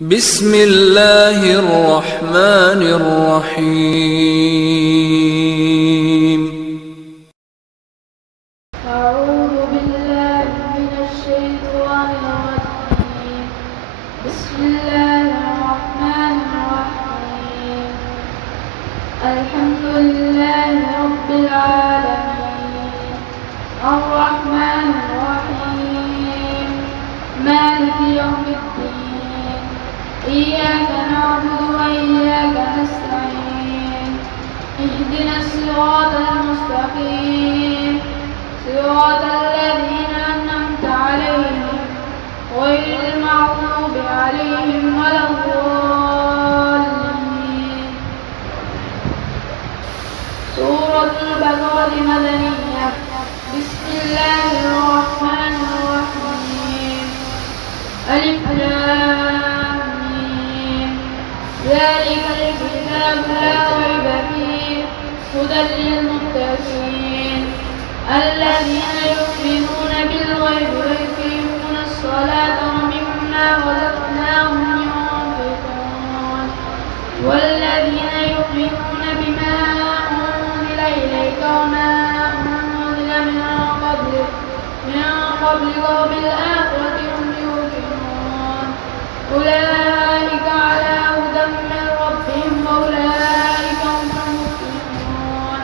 بسم الله الرحمن الرحيم. أعوذ بالله من الشيطان الرجيم. بسم الله الرحمن الرحيم. الحمد لله رب العالمين الرحمن الرحيم مالك يوم الدين إياك نعبد وإياك نستعين اهدنا الصراط المستقيم صراط الذين أنعمت عليهم غير المغضوب عليهم ولا الضالين. سورة البقرة مدنية. بسم الله الرحمن الرحيم. ألف لام ميم. ذلك الكتاب لا ريب فيه هدى للمتقين الذين يؤمنون بالغيب ويقيمون الصلاة ومما رزقناهم ينفقون والذين يؤمنون بما أنزل إليك وما أنزل من قبلك وبالآخرة هم يوقنون أولئك على هدى من ربهم وأولئك هم المفلحون.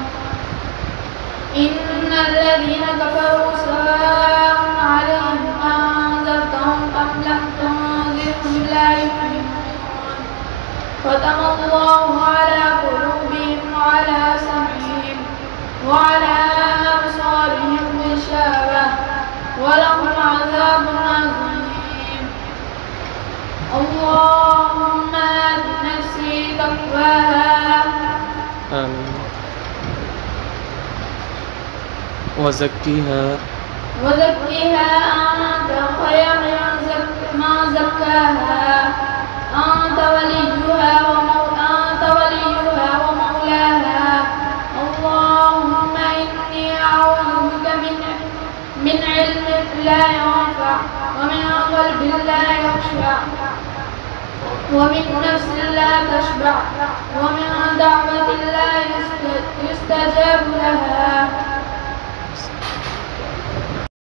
إن الذين كفروا سواء عليهم أنذرتهم أم لم تنذرهم لا يؤمنون. ختم الله على قلوبهم وعلى سمعهم وعلى أبصارهم غشاوة ولهم عذاب عظيم. اللهم آت نفسي تقواها آمين. وزكها أنت خير من زكاها أنت وليها ومولاها. اللهم إني أعوذ بك من علم لا ينفع ومن قلب لا يخشع ومن نفس لا تشبع ومن دعوة لا يستجاب لها